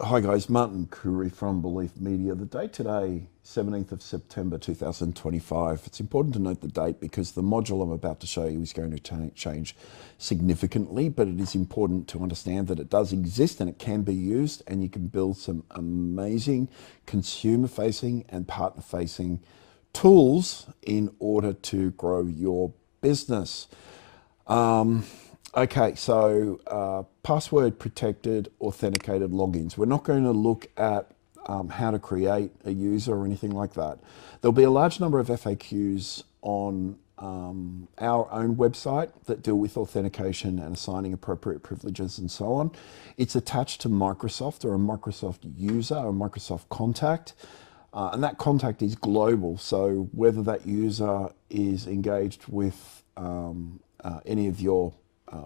Hi guys, Martin Curry from Belief Media. The date today, 17th of September 2025. It's important to note the date because the module I'm about to show you is going to change significantly, but it is important to understand that it does exist and it can be used, and you can build some amazing consumer-facing and partner-facing tools in order to grow your business. Okay, so password protected authenticated logins. We're not going to look at how to create a user or anything like that. There'll be a large number of FAQs on our own website that deal with authentication and assigning appropriate privileges and so on. It's attached to Microsoft or a Microsoft user or Microsoft contact. And that contact is global. So whether that user is engaged with any of your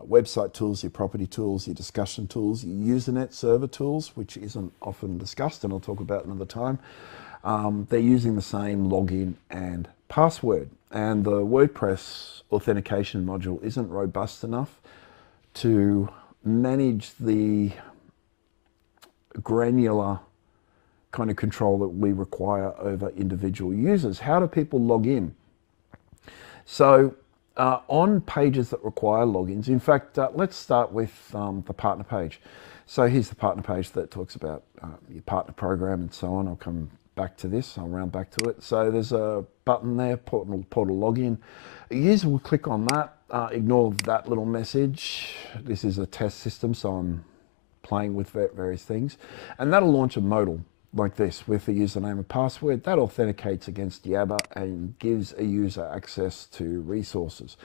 website tools, your property tools, your discussion tools, your Usenet server tools, which isn't often discussed and I'll talk about another time, they're using the same login and password. And the WordPress authentication module isn't robust enough to manage the granular kind of control that we require over individual users. How do people log in? So on pages that require logins, in fact, let's start with the partner page. So here's the partner page that talks about your partner program and so on. I'll come back to this, I'll round back to it. So there's a button there, portal login. A user will click on that, ignore that little message. This is a test system, so I'm playing with various things. And that'll launch a modal like this with a username and password that authenticates against Yabber and gives a user access to resources.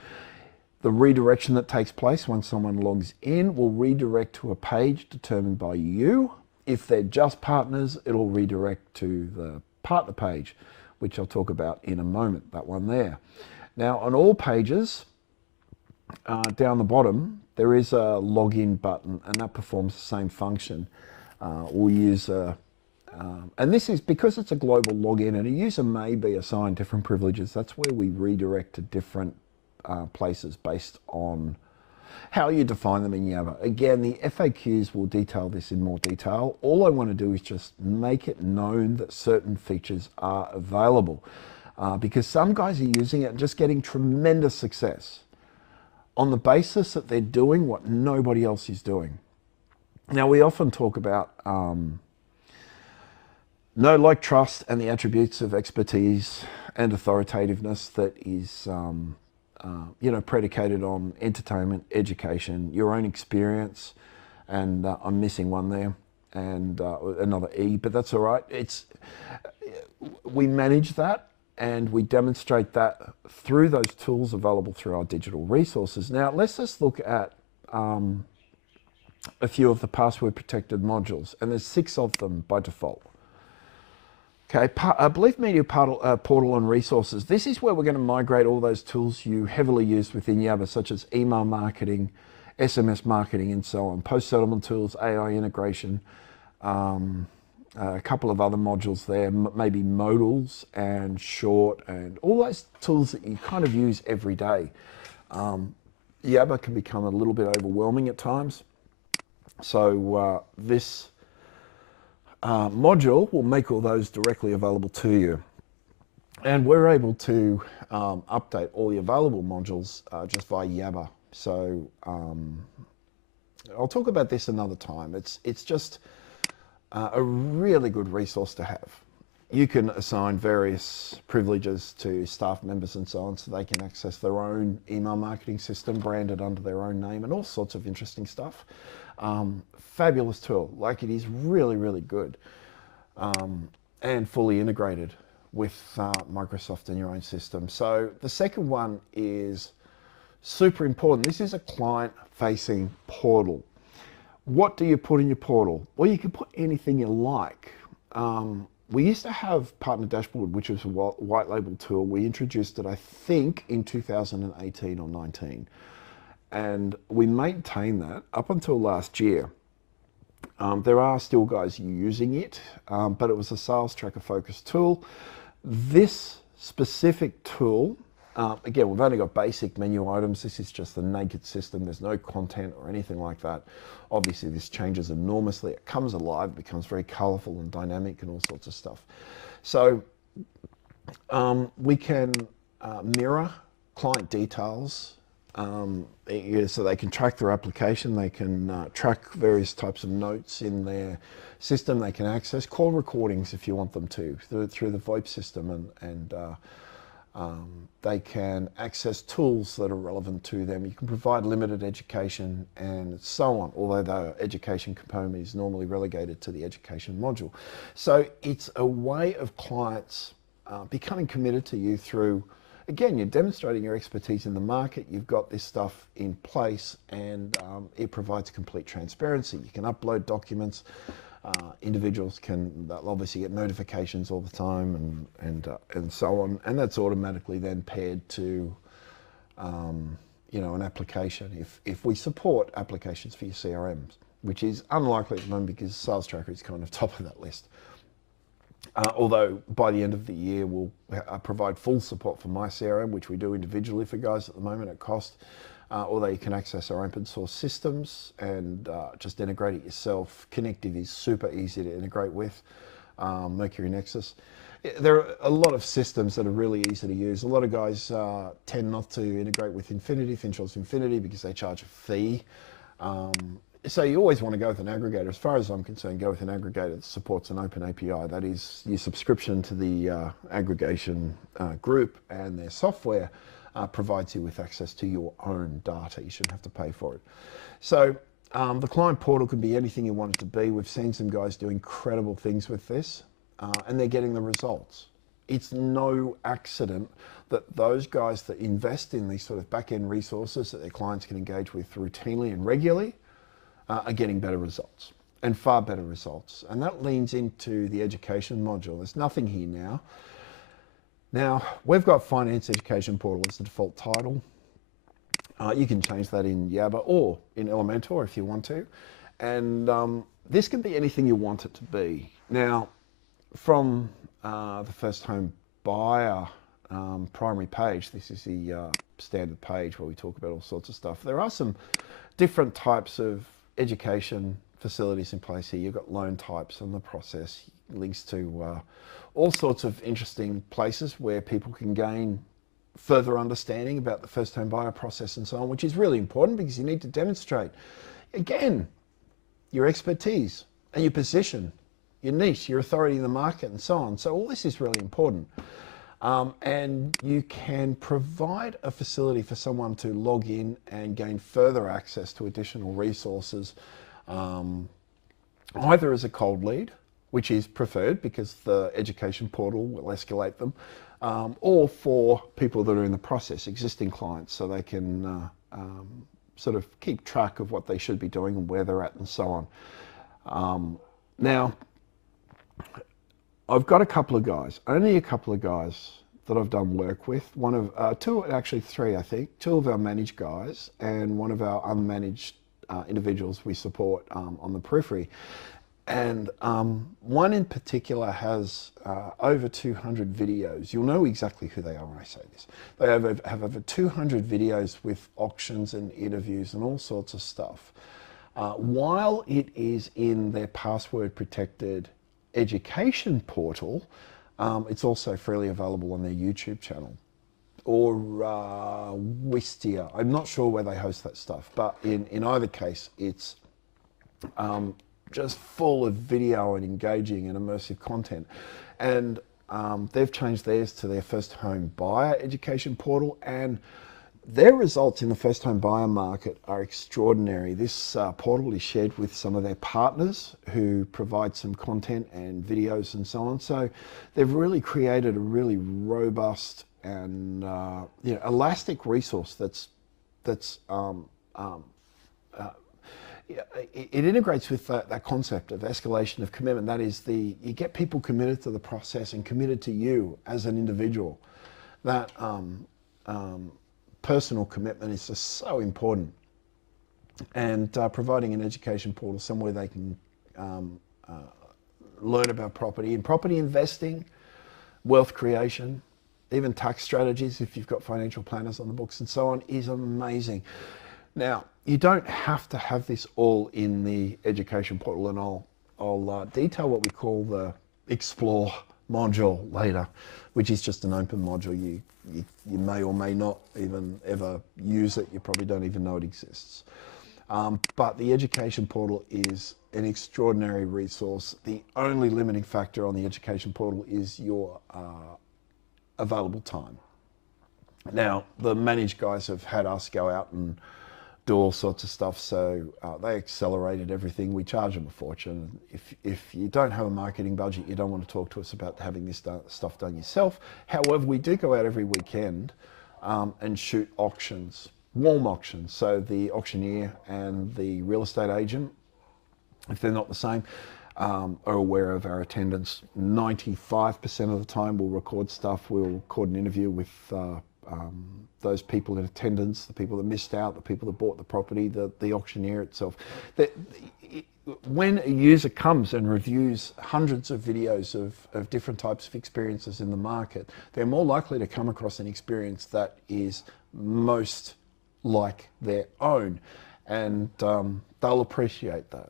The redirection that takes place once someone logs in will redirect to a page determined by you. If they're just partners, it'll redirect to the partner page, which I'll talk about in a moment, that one there. Now on all pages, down the bottom, there is a login button and that performs the same function. We'll use and this is because it's a global login and a user may be assigned different privileges. That's where we redirect to different places based on how you define them in Yabber. Again, the FAQs will detail this in more detail. All I want to do is just make it known that certain features are available because some guys are using it and just getting tremendous success on the basis that they're doing what nobody else is doing. Now, we often talk about know, like, trust and the attributes of expertise and authoritativeness that is, predicated on entertainment, education, your own experience, and I'm missing one there, and another E, but that's all right. We manage that and we demonstrate that through those tools available through our digital resources. Now, let's just look at a few of the password protected modules, and there's 6 of them by default. Okay, Belief Media portal and resources. This is where we're going to migrate all those tools you heavily use within Yabber, such as email marketing, SMS marketing, and so on. Post-settlement tools, AI integration, a couple of other modules there, maybe modals and short, and all those tools that you kind of use every day. Yabber can become a little bit overwhelming at times. So this module will make all those directly available to you. And we're able to update all the available modules just via Yabber. So I'll talk about this another time. It's just a really good resource to have. You can assign various privileges to staff members and so on so they can access their own email marketing system branded under their own name and all sorts of interesting stuff. Fabulous tool, like it is really, really good and fully integrated with Microsoft and your own system. So the second one is super important. This is a client-facing portal. What do you put in your portal? Well, you can put anything you like. We used to have Partner Dashboard, which was a white label tool. We introduced it, I think, in 2018 or 19. And we maintained that up until last year. There are still guys using it, but it was a sales tracker focused tool. This specific tool Again, we've only got basic menu items. This is just a naked system. There's no content or anything like that. Obviously, this changes enormously. It comes alive, becomes very colorful and dynamic and all sorts of stuff. So we can mirror client details so they can track their application. They can track various types of notes in their system. They can access call recordings if you want them to through the VoIP system, and they can access tools that are relevant to them. You can provide limited education and so on, although the education component is normally relegated to the education module. So it's a way of clients becoming committed to you through, again, you're demonstrating your expertise in the market, you've got this stuff in place, and it provides complete transparency. You can upload documents. Individuals they'll obviously get notifications all the time and so on, and that's automatically then paired to an application if we support applications for your CRMs, which is unlikely at the moment because Sales Tracker is kind of top of that list. Although by the end of the year we'll provide full support for my CRM, which we do individually for guys at the moment at cost. Although you can access our open source systems and just integrate it yourself. Connective is super easy to integrate with, Mercury Nexus. There are a lot of systems that are really easy to use. A lot of guys tend not to integrate with Fintroll's Infinity because they charge a fee. So you always want to go with an aggregator. As far as I'm concerned, go with an aggregator that supports an open API. That is your subscription to the aggregation group, and their software provides you with access to your own data. You shouldn't have to pay for it. So the client portal could be anything you want it to be. We've seen some guys do incredible things with this, and they're getting the results. It's no accident that those guys that invest in these sort of back-end resources that their clients can engage with routinely and regularly are getting better results, and far better results. And that leans into the education module. There's nothing here now. Now, we've got Finance Education Portal as the default title. You can change that in Yabber or in Elementor if you want to. And this can be anything you want it to be. Now, from the first home buyer primary page, this is the standard page where we talk about all sorts of stuff. There are some different types of education facilities in place here. You've got loan types and the process, links to all sorts of interesting places where people can gain further understanding about the first home buyer process and so on, which is really important because you need to demonstrate, again, your expertise and your position, your niche, your authority in the market and so on. So all this is really important. And you can provide a facility for someone to log in and gain further access to additional resources, either as a cold lead, which is preferred because the education portal will escalate them, or for people that are in the process, existing clients, so they can sort of keep track of what they should be doing and where they're at and so on. Now, I've got a couple of guys, only a couple of guys that I've done work with. Actually three, I think. Two of our managed guys and one of our unmanaged individuals we support on the periphery. And one in particular has over 200 videos. You'll know exactly who they are when I say this. They have over 200 videos with auctions and interviews and all sorts of stuff. While it is in their password protected education portal, it's also freely available on their YouTube channel or Wistia. I'm not sure where they host that stuff, but in either case, it's just full of video and engaging and immersive content. And they've changed theirs to their first home buyer education portal, and their results in the first home buyer market are extraordinary. This portal is shared with some of their partners who provide some content and videos and so on. So they've really created a really robust and elastic resource it integrates with that concept of escalation of commitment. That is, you get people committed to the process and committed to you as an individual. That personal commitment is just so important. And providing an education portal somewhere they can learn about property and property investing, wealth creation, even tax strategies, if you've got financial planners on the books and so on, is amazing. Now, you don't have to have this all in the education portal, and I'll detail what we call the Explore module later, which is just an open module. You may or may not even ever use it. You probably don't even know it exists. But the education portal is an extraordinary resource. The only limiting factor on the education portal is your available time. Now, the managed guys have had us go out and do all sorts of stuff, so they accelerated everything. We charge them a fortune. If you don't have a marketing budget, you don't want to talk to us about having this stuff done yourself. However, we do go out every weekend and shoot auctions, warm auctions. So the auctioneer and the real estate agent, if they're not the same, are aware of our attendance. 95% of the time we'll record stuff. We'll record an interview with those people in attendance, the people that missed out, the people that bought the property, the auctioneer itself. When a user comes and reviews hundreds of videos of different types of experiences in the market, they're more likely to come across an experience that is most like their own, and they'll appreciate that.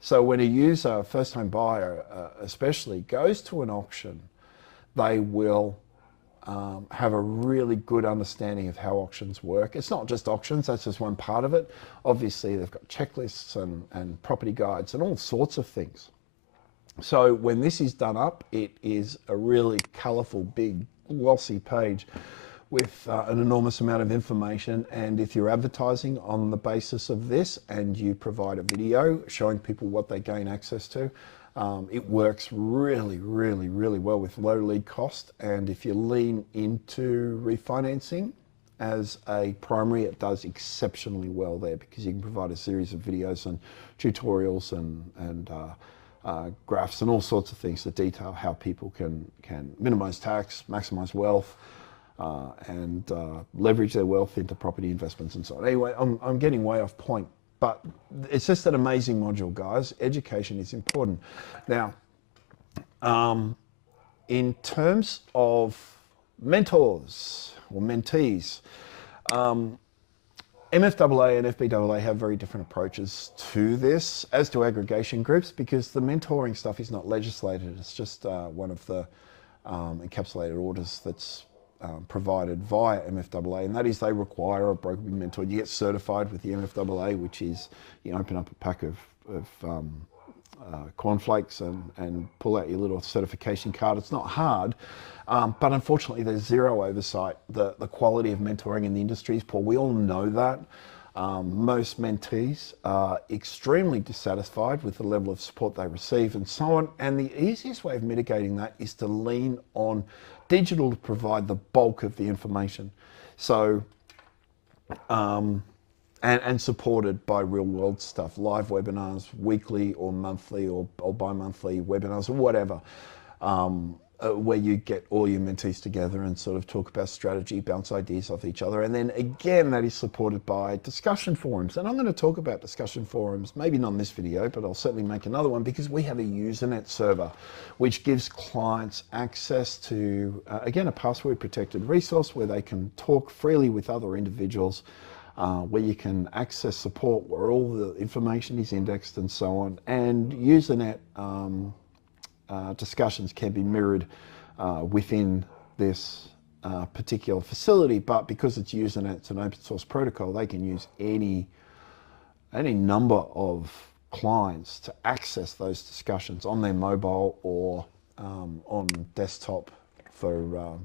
So when a user, a first-time buyer especially, goes to an auction, they will have a really good understanding of how auctions work. It's not just auctions, that's just one part of it. Obviously, they've got checklists and property guides and all sorts of things. So when this is done up, it is a really colourful, big, glossy page with an enormous amount of information. And if you're advertising on the basis of this and you provide a video showing people what they gain access to, it works really, really, really well with low lead cost. And if you lean into refinancing as a primary, it does exceptionally well there, because you can provide a series of videos and tutorials and graphs and all sorts of things that detail how people can minimize tax, maximize wealth, and leverage their wealth into property investments and so on. Anyway, I'm getting way off point. But it's just an amazing module, guys. Education is important. Now, in terms of mentors or mentees, MFAA and FBAA have very different approaches to this, as do aggregation groups, because the mentoring stuff is not legislated. It's just one of the encapsulated orders that's provided via MFAA, and that is they require a broker to be mentored. You get certified with the MFAA, which is you open up a pack of cornflakes and pull out your little certification card. It's not hard, but unfortunately there's zero oversight. The quality of mentoring in the industry is poor. We all know that. Most mentees are extremely dissatisfied with the level of support they receive and so on, and the easiest way of mitigating that is to lean on digital to provide the bulk of the information. So, and supported by real world stuff, live webinars, weekly or monthly or bi-monthly webinars or whatever, where you get all your mentees together and sort of talk about strategy, bounce ideas off each other. And then again, that is supported by discussion forums. And I'm going to talk about discussion forums, maybe not in this video, but I'll certainly make another one, because we have a Usenet server, which gives clients access to, again, a password protected resource where they can talk freely with other individuals, where you can access support, where all the information is indexed and so on. And Usenet discussions can be mirrored within this particular facility, but because it's Usenet, it's an open source protocol, they can use any number of clients to access those discussions on their mobile or on desktop for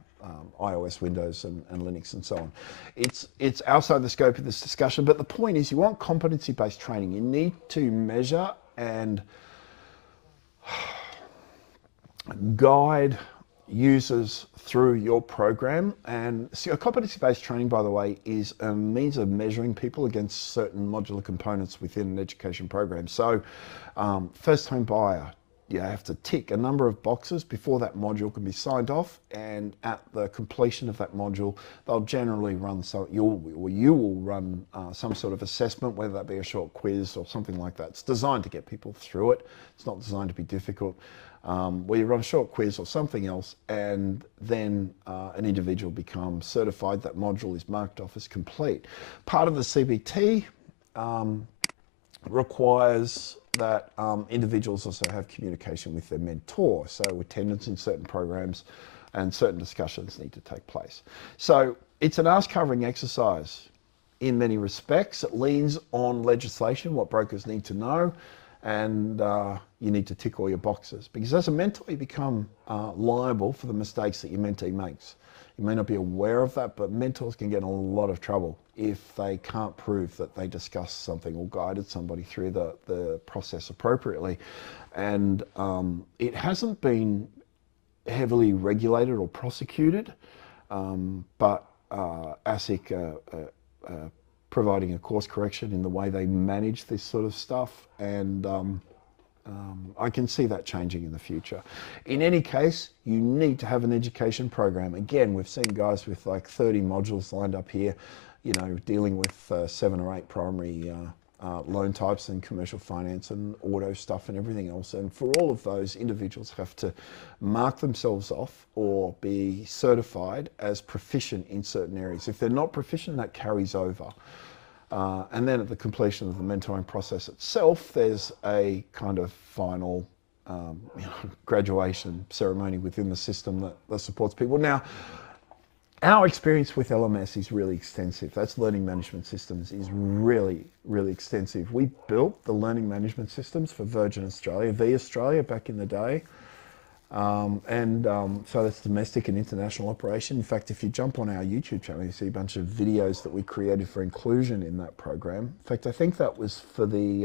iOS, Windows, and Linux, and so on. It's outside the scope of this discussion, but the point is you want competency-based training. You need to measure and guide users through your program. And so competency-based training, by the way, is a means of measuring people against certain modular components within an education program. So first-time buyer, you have to tick a number of boxes before that module can be signed off, and at the completion of that module, they'll generally run you will run some sort of assessment, whether that be a short quiz or something like that. It's designed to get people through it. It's not designed to be difficult. Where you run a short quiz or something else, and then an individual becomes certified. That module is marked off as complete. Part of the CBT requires that individuals also have communication with their mentor. So attendance in certain programs and certain discussions need to take place. So it's an arse covering exercise in many respects. It leans on legislation, what brokers need to know, and you need to tick all your boxes, because as a mentor you become liable for the mistakes that your mentee makes. You may not be aware of that, but mentors can get in a lot of trouble if they can't prove that they discussed something or guided somebody through the process appropriately. And it hasn't been heavily regulated or prosecuted, but ASIC providing a course correction in the way they manage this sort of stuff, and I can see that changing in the future. In any case, you need to have an education program. Again, we've seen guys with like 30 modules lined up here, you know, dealing with 7 or 8 primary loan types and commercial finance and auto stuff and everything else. And for all of those, individuals have to mark themselves off or be certified as proficient in certain areas. If they're not proficient, that carries over. And then at the completion of the mentoring process itself, there's a kind of final graduation ceremony within the system that supports people. Now, our experience with LMS is really extensive. That's learning management systems is really, really extensive. We built the learning management systems for Virgin Australia, V Australia back in the day. So that's domestic and international operation. In fact, if you jump on our YouTube channel, you see a bunch of videos that we created for inclusion in that program. In fact, I think that was for the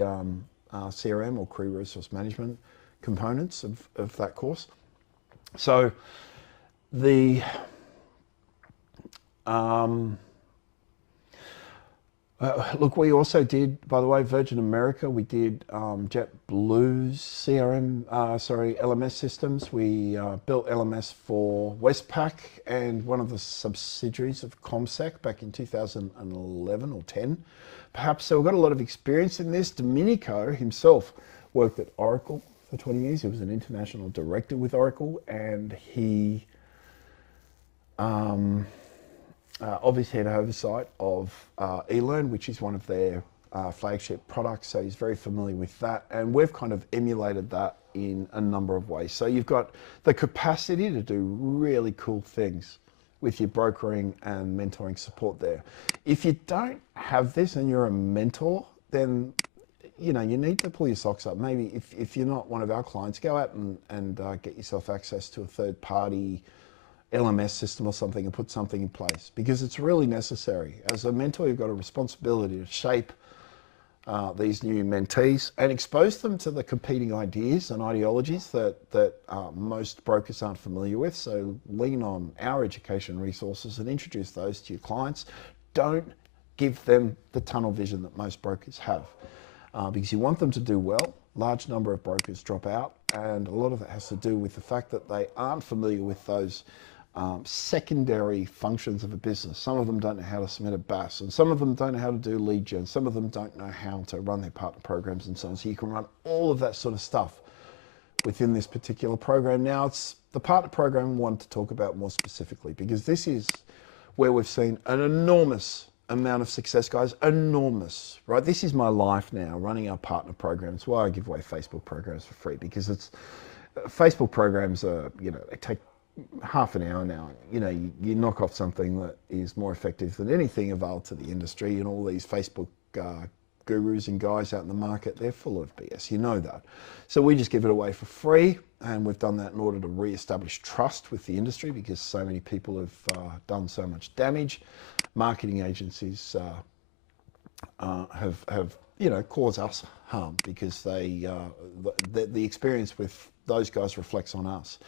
CRM or Career Resource Management components of that course. So the look, we also did, by the way, Virgin America, we did JetBlue's LMS systems. We built LMS for Westpac and one of the subsidiaries of ComSec back in 2011 or 10, perhaps. So we've got a lot of experience in this. Domenico himself worked at Oracle for 20 years. He was an international director with Oracle, and he obviously had oversight of eLearn, which is one of their flagship products, so he's very familiar with that, and we've kind of emulated that in a number of ways. So you've got the capacity to do really cool things with your brokering and mentoring support there. If you don't have this and you're a mentor, then you know you need to pull your socks up. Maybe if you're not one of our clients, go out and get yourself access to a third-party LMS system or something and put something in place, because it's really necessary. As a mentor, you've got a responsibility to shape these new mentees and expose them to the competing ideas and ideologies that most brokers aren't familiar with. So lean on our education resources and introduce those to your clients. Don't give them the tunnel vision that most brokers have, because you want them to do well. Large number of brokers drop out, and a lot of it has to do with the fact that they aren't familiar with those secondary functions of a business. Some of them don't know how to submit a BAS, and some of them don't know how to do lead gen. Some of them don't know how to run their partner programs and so on. So you can run all of that sort of stuff within this particular program. Now, it's the partner program we want to talk about more specifically, because this is where we've seen an enormous amount of success, guys. Enormous, right? This is my life now, running our partner programs. Why I give away Facebook programs for free, because it's Facebook programs are, you know, they take half an hour now. You know, you knock off something that is more effective than anything available to the industry, and all these Facebook gurus and guys out in the market, they're full of BS. You know that. So we just give it away for free, and we've done that in order to re-establish trust with the industry, because so many people have done so much damage. Marketing agencies have you know, cause us harm, because they the experience with those guys reflects on us.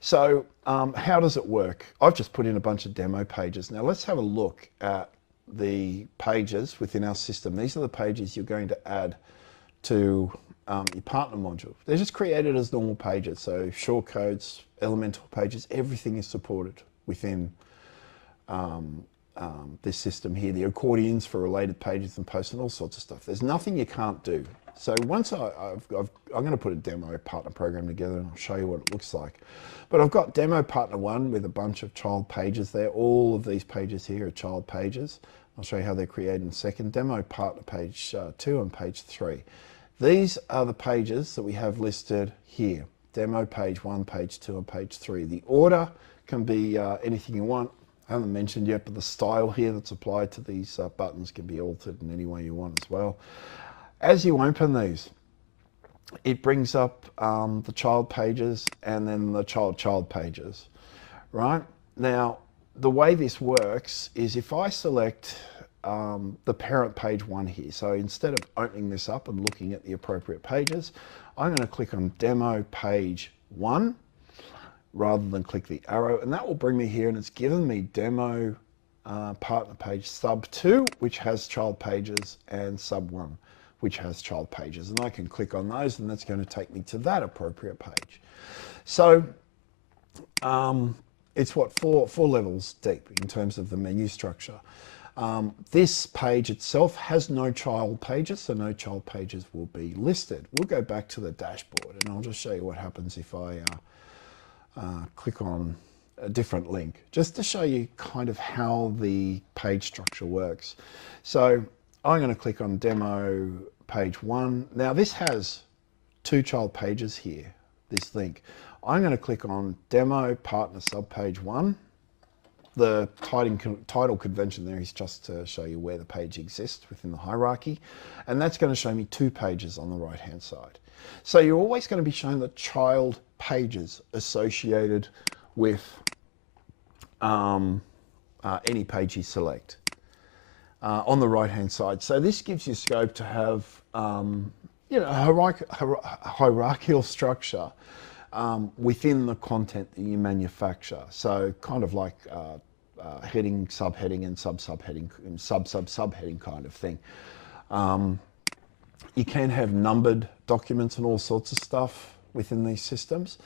So how does it work? I've just put in a bunch of demo pages. Now let's have a look at the pages within our system. These are the pages you're going to add to your partner module. They're just created as normal pages. So shortcodes, elemental pages, everything is supported within this system here. The accordions for related pages and posts and all sorts of stuff. There's nothing you can't do. So once I'm going to put a demo partner program together and I'll show you what it looks like. But I've got demo partner 1 with a bunch of child pages there. All of these pages here are child pages. I'll show you how they're created in a second. Demo partner page 2 and page 3. These are the pages that we have listed here. Demo page 1, page 2 and page 3. The order can be anything you want. I haven't mentioned yet, but the style here that's applied to these buttons can be altered in any way you want as well. As you open these, it brings up the child pages and then the child pages, right? Now, the way this works is if I select the parent page 1 here, so instead of opening this up and looking at the appropriate pages, I'm going to click on demo page 1 rather than click the arrow, and that will bring me here, and it's given me demo partner page sub 2, which has child pages, and sub 1, which has child pages, and I can click on those, and that's going to take me to that appropriate page. So it's what, four levels deep in terms of the menu structure. This page itself has no child pages, so no child pages will be listed. We'll go back to the dashboard, and I'll just show you what happens if I click on a different link, just to show you kind of how the page structure works. So I'm going to click on demo page 1. Now this has 2 child pages here, this link. I'm going to click on demo partner sub page 1. The title convention there is just to show you where the page exists within the hierarchy, and that's going to show me 2 pages on the right hand side. So you're always going to be shown the child pages associated with any page you select on the right hand side. So this gives you scope to have you know, a hierarchical structure within the content that you manufacture. So kind of like heading, subheading, and sub-subheading, and sub-sub-subheading kind of thing. You can have numbered documents and all sorts of stuff within these systems.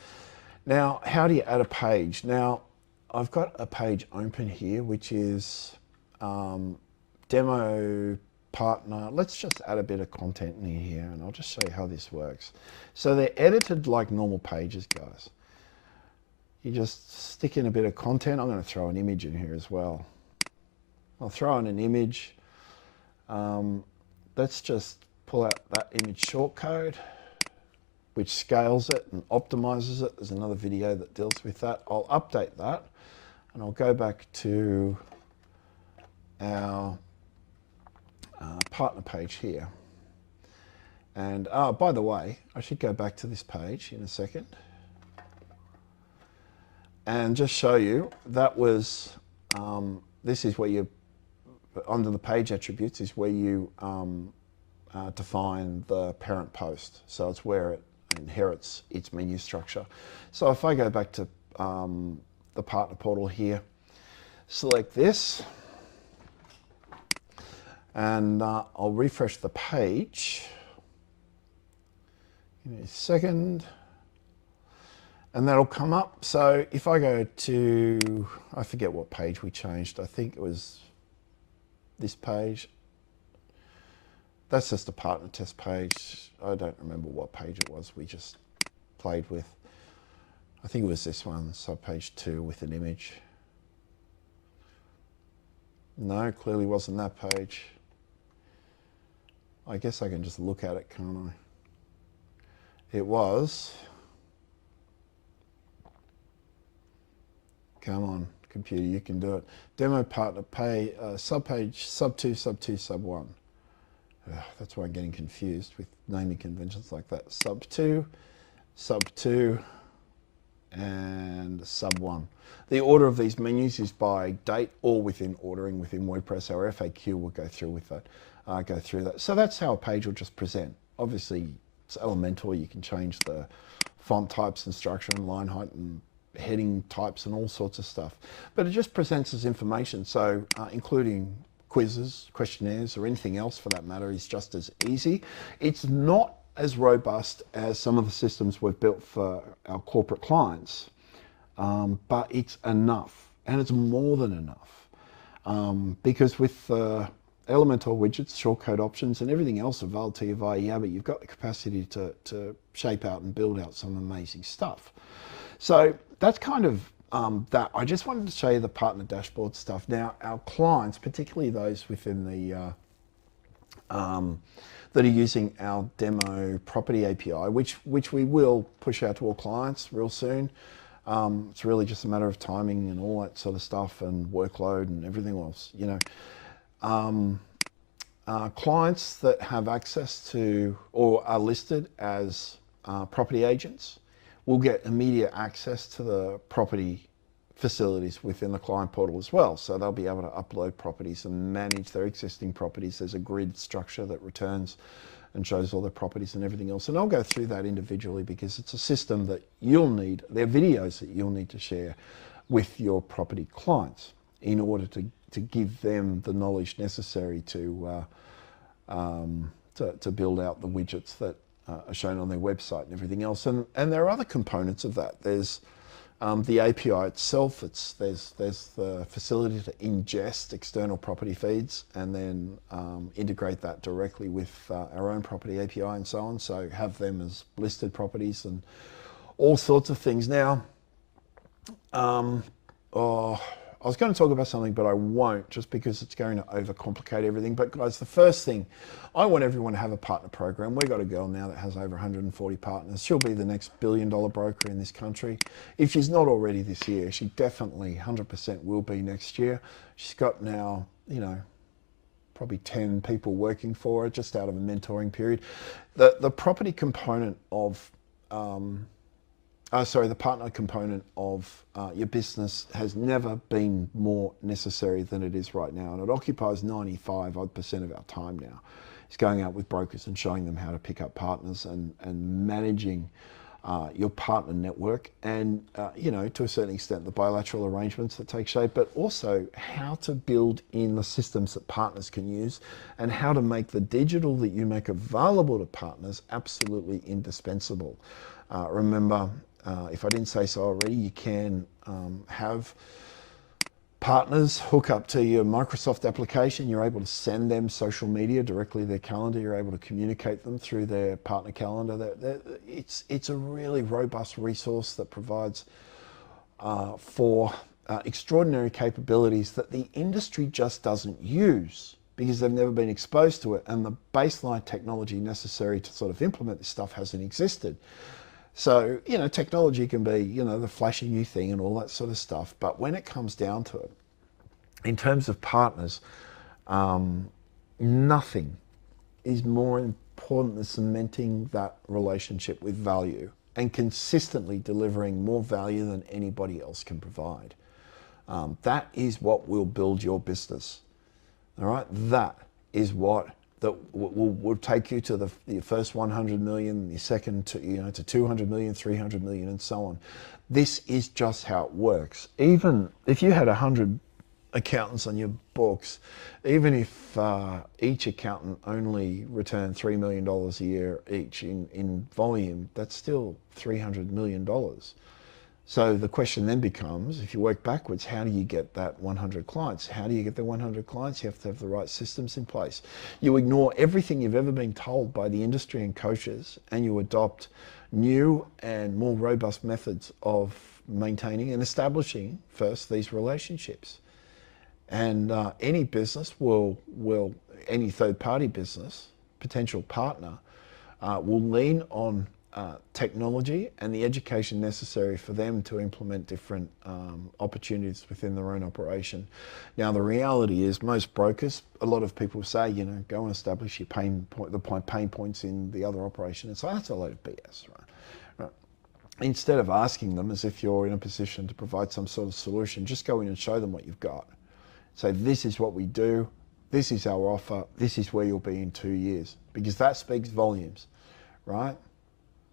Now, how do you add a page? Now, I've got a page open here, which is demo partner. Let's just add a bit of content in here, and I'll just show you how this works. So they're edited like normal pages, guys. You just stick in a bit of content. I'm going to throw an image in here as well. I'll throw in an image. Let's just pull out that image shortcode, which scales it and optimizes it. There's another video that deals with that. I'll update that, and I'll go back to our partner page here. And by the way, I should go back to this page in a second and just show you that was, this is where you, under the page attributes is where you define the parent post. So it's where it inherits its menu structure. So if I go back to the partner portal here, select this, and I'll refresh the page. Give me a second. And that'll come up. So if I go to, I forget what page we changed. I think it was this page. That's just a partner test page. I don't remember what page it was we just played with. I think it was this one, subpage 2 with an image. No, clearly wasn't that page. I guess I can just look at it, can't I? It was, come on, computer, you can do it. Demo partner pay, subpage, sub 2, sub 2, sub 1. That's why I'm getting confused with naming conventions like that. Sub 2, and sub 1. The order of these menus is by date or within ordering within WordPress. Our FAQ will go through with that. So that's how a page will just present. Obviously, it's elemental. You can change the font types and structure and line height and heading types and all sorts of stuff. But it just presents as information. So including quizzes, questionnaires, or anything else for that matter is just as easy. It's not as robust as some of the systems we've built for our corporate clients, but it's enough, and it's more than enough, because with Elementor widgets, shortcode options, and everything else available to you via Yabber, you've got the capacity to shape out and build out some amazing stuff. So that's kind of that. I just wanted to show you the partner dashboard stuff. Now, our clients, particularly those within the that are using our demo property API, which we will push out to all clients real soon. It's really just a matter of timing and all that sort of stuff, and workload and everything else, you know. Clients that have access to or are listed as property agents will get immediate access to the property facilities within the client portal as well. So they'll be able to upload properties and manage their existing properties. There's a grid structure that returns and shows all their properties and everything else. And I'll go through that individually because it's a system that you'll need, they're videos that you'll need to share with your property clients in order to give them the knowledge necessary to build out the widgets that are shown on their website and everything else. And there are other components of that. There's the API itself. There's the facility to ingest external property feeds and then integrate that directly with our own property API and so on. So have them as listed properties and all sorts of things. Now, I was going to talk about something, but I won't, just because it's going to overcomplicate everything. But guys, the first thing, I want everyone to have a partner program. We've got a girl now that has over 140 partners. She'll be the next billion-dollar broker in this country. If she's not already this year, she definitely 100% will be next year. She's got now, you know, probably 10 people working for her just out of a mentoring period. The property component of the partner component of your business has never been more necessary than it is right now. And it occupies 95% of our time now. It's going out with brokers and showing them how to pick up partners and managing your partner network and, you know, to a certain extent, the bilateral arrangements that take shape, but also how to build in the systems that partners can use and how to make the digital that you make available to partners absolutely indispensable. Remember, if I didn't say so already, you can have partners hook up to your Microsoft application. You're able to send them social media directly to their calendar. You're able to communicate them through their partner calendar. It's a really robust resource that provides for extraordinary capabilities that the industry just doesn't use because they've never been exposed to it. And the baseline technology necessary to sort of implement this stuff hasn't existed. So, you know, technology can be, you know, the flashy new thing and all that sort of stuff. But when it comes down to it, in terms of partners, nothing is more important than cementing that relationship with value and consistently delivering more value than anybody else can provide. That is what will build your business. All right, that is what that will take you to the first 100 million, the second to, you know, to 200 million, 300 million, and so on. This is just how it works. Even if you had 100 accountants on your books, even if each accountant only returned $3 million a year each in volume, that's still $300 million. So the question then becomes, if you work backwards, how do you get that 100 clients? How do you get the 100 clients? You have to have the right systems in place. You ignore everything you've ever been told by the industry and coaches, and you adopt new and more robust methods of maintaining and establishing first these relationships. And any business any third-party business, potential partner, will lean on technology and the education necessary for them to implement different opportunities within their own operation. Now, the reality is most brokers, a lot of people say, you know, go and establish your pain points in the other operation. And so that's a load of BS, right? Instead of asking them as if you're in a position to provide some sort of solution, just go in and show them what you've got. Say, this is what we do, this is our offer, this is where you'll be in 2 years, because that speaks volumes, right?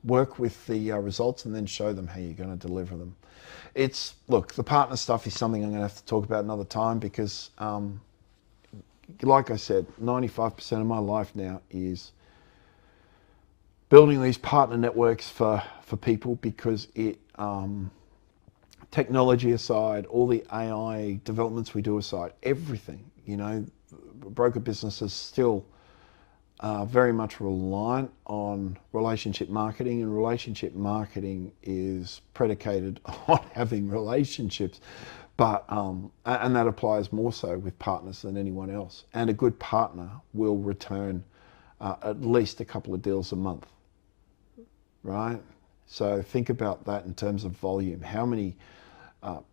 Work with the results and then show them how you're going to deliver them. Look, the partner stuff is something I'm going to have to talk about another time because, like I said, 95% of my life now is building these partner networks for people, because it, technology aside, all the AI developments we do aside, everything, you know, broker businesses still very much reliant on relationship marketing, and relationship marketing is predicated on having relationships, but and that applies more so with partners than anyone else. And a good partner will return at least a couple of deals a month, right? So think about that in terms of volume. How many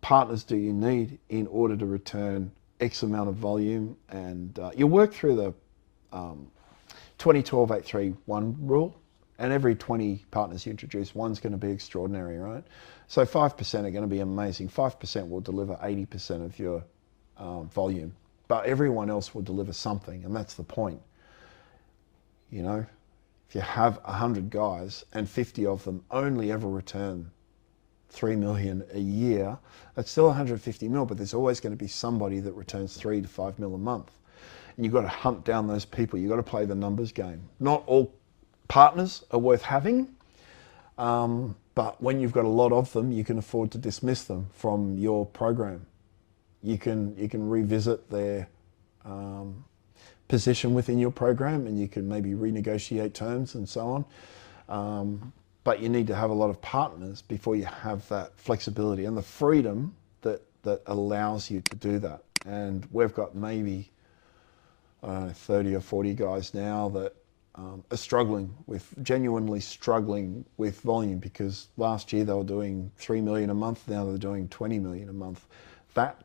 partners do you need in order to return X amount of volume? And you work through the 20-12-8-3-1 rule, and every 20 partners you introduce, one's going to be extraordinary, right? So 5% are going to be amazing. 5% will deliver 80% of your volume, but everyone else will deliver something, and that's the point. You know, if you have 100 guys and 50 of them only ever return 3 million a year, that's still 150 mil, but there's always going to be somebody that returns 3 to 5 mil a month. And you've got to hunt down those people. You've got to play the numbers game. Not all partners are worth having, but when you've got a lot of them, you can afford to dismiss them from your program. You can revisit their position within your program, and you can maybe renegotiate terms and so on. But you need to have a lot of partners before you have that flexibility and the freedom that allows you to do that. And we've got maybe 30 or 40 guys now that are genuinely struggling with volume, because last year they were doing 3 million a month, now they're doing 20 million a month. That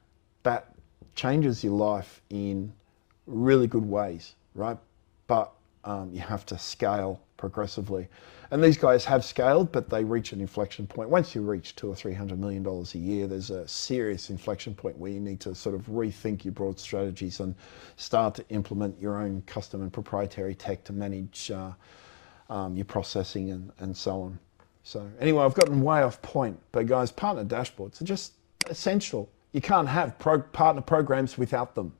changes your life in really good ways, right? But you have to scale progressively. And these guys have scaled, but they reach an inflection point. Once you reach $200 or $300 million a year, there's a serious inflection point where you need to sort of rethink your broad strategies and start to implement your own custom and proprietary tech to manage your processing and so on. So anyway, I've gotten way off point, but guys, partner dashboards are just essential. You can't have partner programs without them,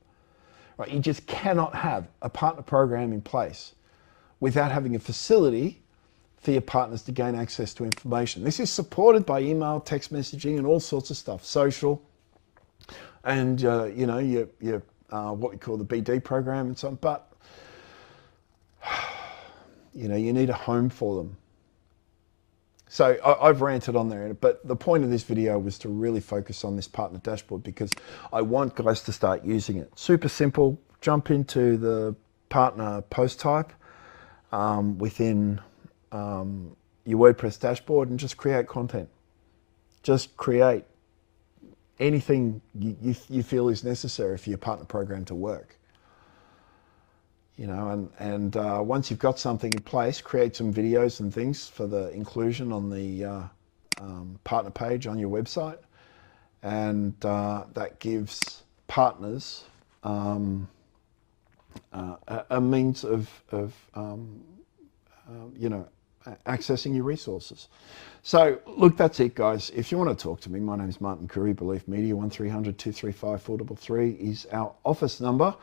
right? You just cannot have a partner program in place without having a facility for your partners to gain access to information. This is supported by email, text messaging, and all sorts of stuff, social, and you know, your what we call the BD program and so on. But you know, you need a home for them. So I've ranted on there, but the point of this video was to really focus on this partner dashboard, because I want guys to start using it. Super simple. Jump into the partner post type within your WordPress dashboard and just create content. Just create anything you feel is necessary for your partner program to work. You know, and once you've got something in place, create some videos and things for the inclusion on the partner page on your website, and that gives partners a means of you know, accessing your resources. So look, that's it, guys. If you want to talk to me, my name is Martin Curry, Belief Media. 1300-235-433 is our office number.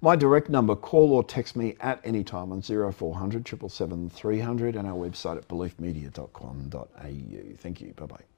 My direct number, call or text me at any time on 0400 777 300, and our website at beliefmedia.com.au. Thank you. Bye-bye.